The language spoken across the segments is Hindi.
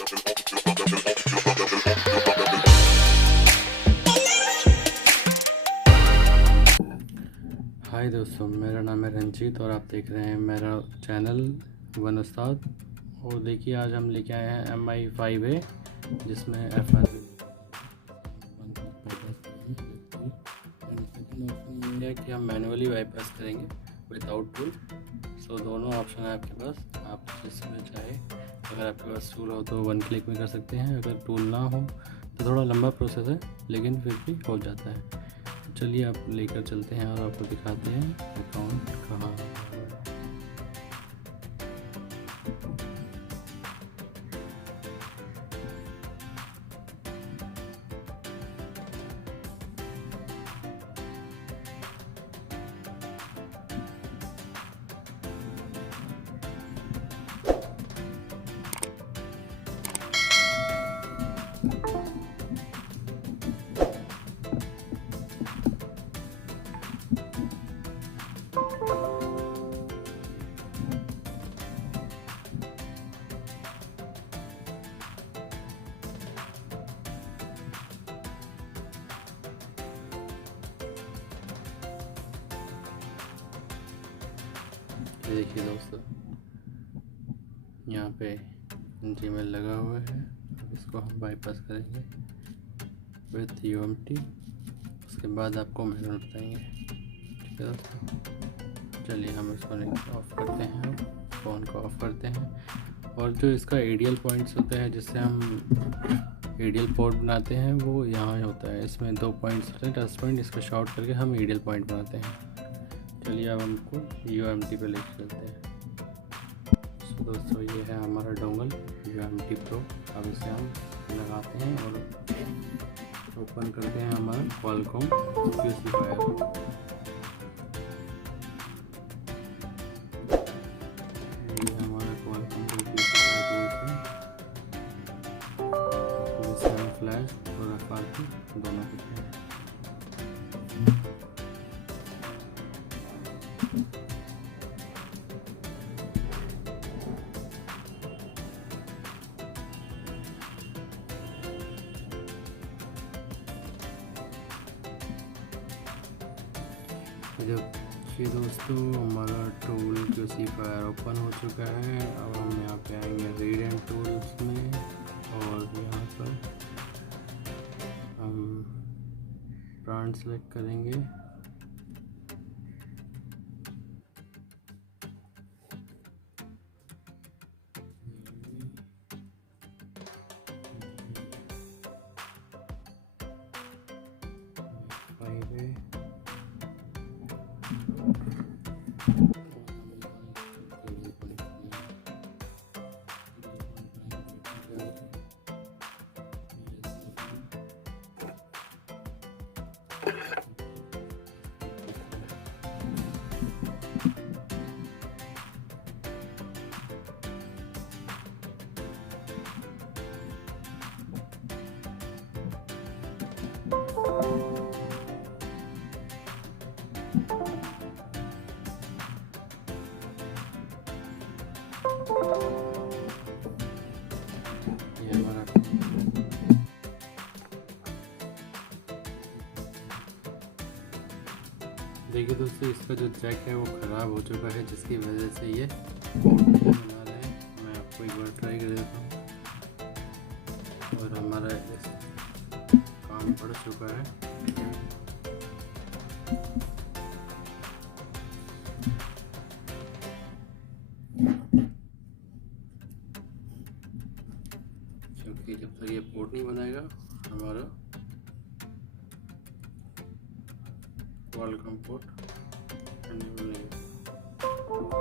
हाय दोस्तों, मेरा नाम है रंजीत और आप देख रहे हैं मेरा चैनल वन उस्ताद। और देखिए, आज हम लेके आए हैं MI5A जिसमें FR सेकेंड है कि हम मैनुअली बाईपास करेंगे विदाउट टूल। सो दोनों ऑप्शन है आपके पास, आप जिसमें चाहे। अगर आपके पास टूल हो तो 1 क्लिक में कर सकते हैं, अगर टूल ना हो तो थोड़ा लंबा प्रोसेस है, लेकिन फिर भी हो जाता है। चलिए आप लेकर चलते हैं और आपको दिखाते हैं अकाउंट कहाँ है। देखिए दोस्तों, यहाँ पे जीमेल लगा हुआ है। अब इसको हम बाईपास करेंगे विथ UMT। उसके बाद आपको मैनुअल बताएंगे। ठीक है दोस्तों, चलिए हम इसको ऑफ़ करते हैं, फ़ोन को ऑफ़ करते हैं। और जो इसका एडियल पॉइंट्स होते हैं, जिससे हम एडियल पोर्ट बनाते हैं, वो यहाँ होता है। इसमें 2 पॉइंट्स होते हैं, टच पॉइंट। इसको शॉर्ट करके हम एडियल पॉइंट बनाते हैं। चलिए अब हमको UMT पे लेके चलते हैं। तो दोस्तों, ये है हमारा डोंगल UMT प्रो। अब इसे हम लगाते हैं और ओपन करते हैं हमारा क्वालकॉम QC फायर। ये हमारा क्वालकॉम QC फायर टूल्स है। इसमें हम फ्लैश और FRP दोनों करते हैं। देखिए दोस्तों, हमारा टूल QC फायर ओपन हो चुका है। अब हम यहाँ पे आएंगे रीड एंड टूल्स में, और यहाँ पर हम ब्रांड सेलेक्ट करेंगे। ये हमारा देखिए दोस्तों, इसका जो जैक है वो ख़राब हो चुका है, जिसकी वजह से ये बना रहे हैं। मैं आपको एक बार ट्राई कर देता हूँ। और हमारा काम बढ़ चुका है। क्योंकि जब तक ये पोर्ट नहीं बनाएगा, हमारा क्वालकॉम पोर्ट एनेबल नहीं होगा।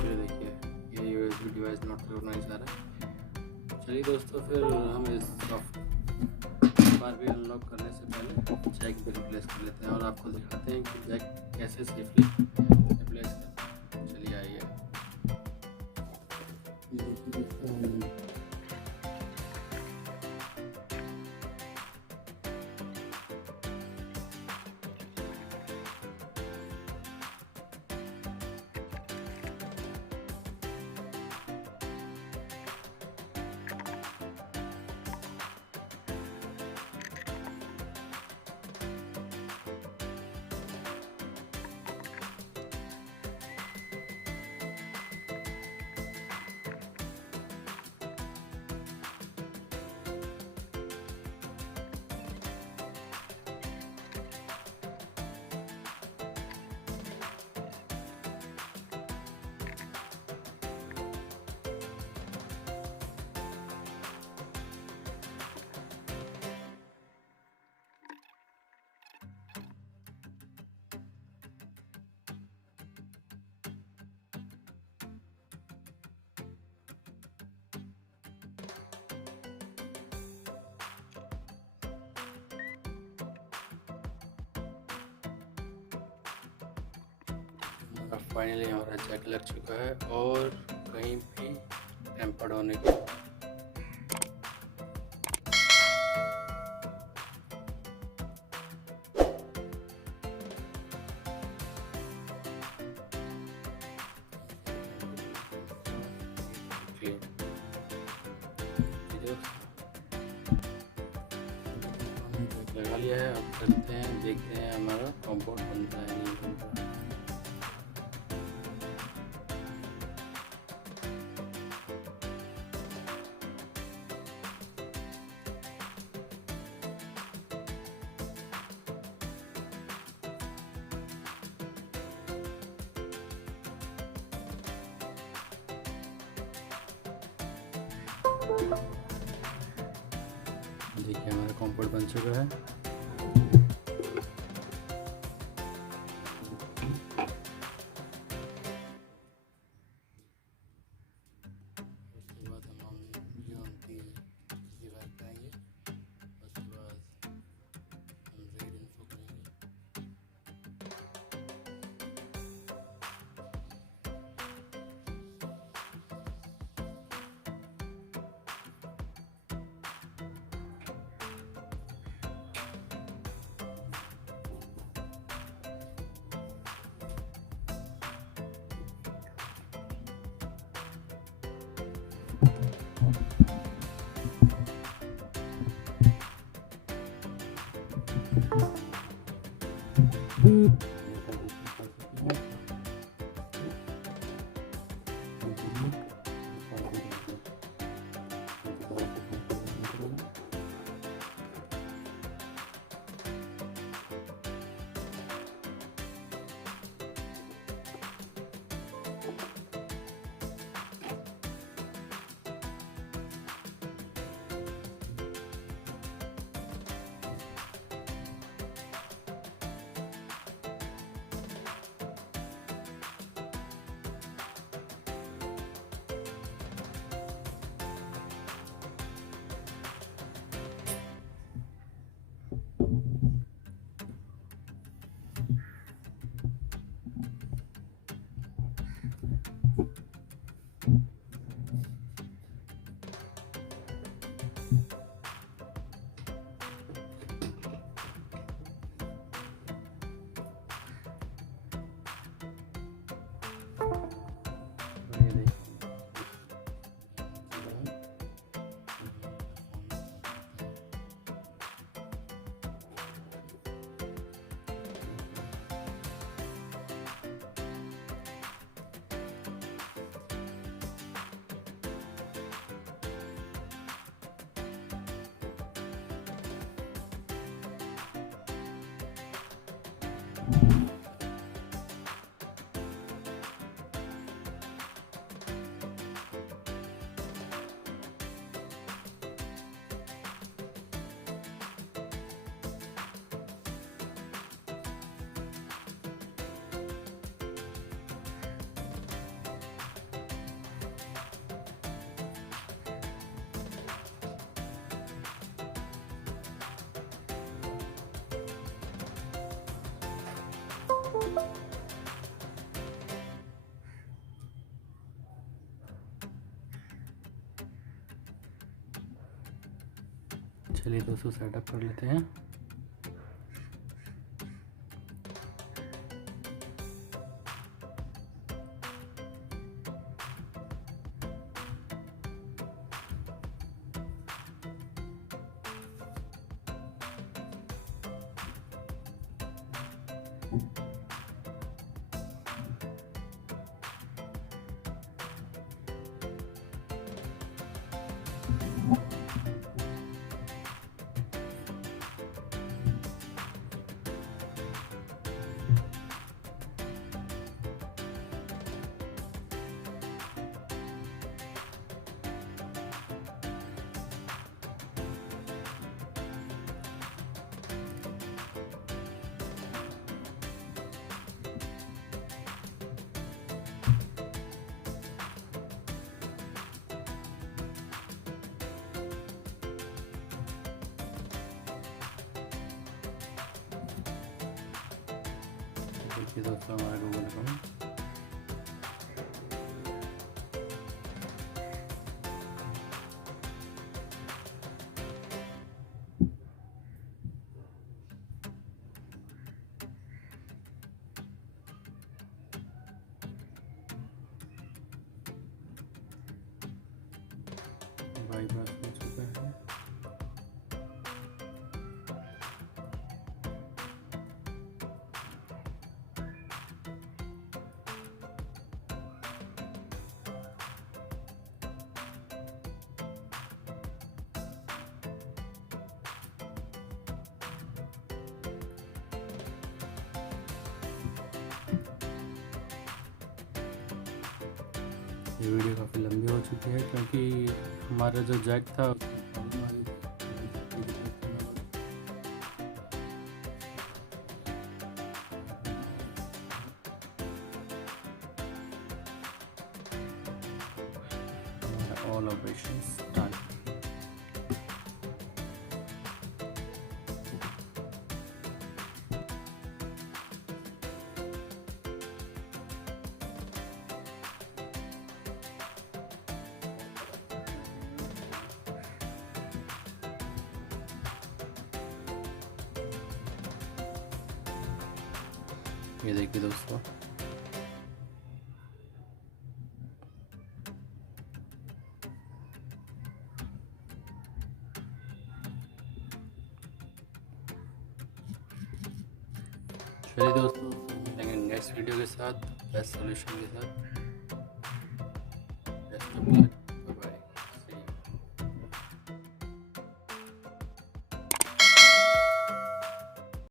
फिर देखिए, ये USB डिवाइस नॉट रिकॉग्नाइज आ रहा है। चलिए दोस्तों, फिर हम इस बार भी अनलॉक करने से पहले जैक भी रिप्लेस कर लेते हैं और आपको दिखाते हैं कि जैक कैसे सेफली रिप्लेस करते हैं। चलिए आइए। अब फाइनली हमारा जैक लग चुका है और कहीं भी टेम्पर्ड होने की लगा लिया है। अब करते हैं, देखते हैं हमारा कंपाउंड बनता है नहीं बनता। देखिए हमारा कंपाउंड बन चुका है। चलिए दोस्तों सेटअप कर लेते हैं। देखिए दोस्तों हमारा गूगल अकाउंट बाईपास हो चुका है। ये वीडियो काफ़ी लंबी हो चुकी है क्योंकि हमारा जो जैक था प्रॉब्लम आ गई थी। All operation start. ये देखिए दोस्तों, चलिए दोस्तों मिलेंगे नेक्स्ट वीडियो के साथ बेस्ट सॉल्यूशन के साथ।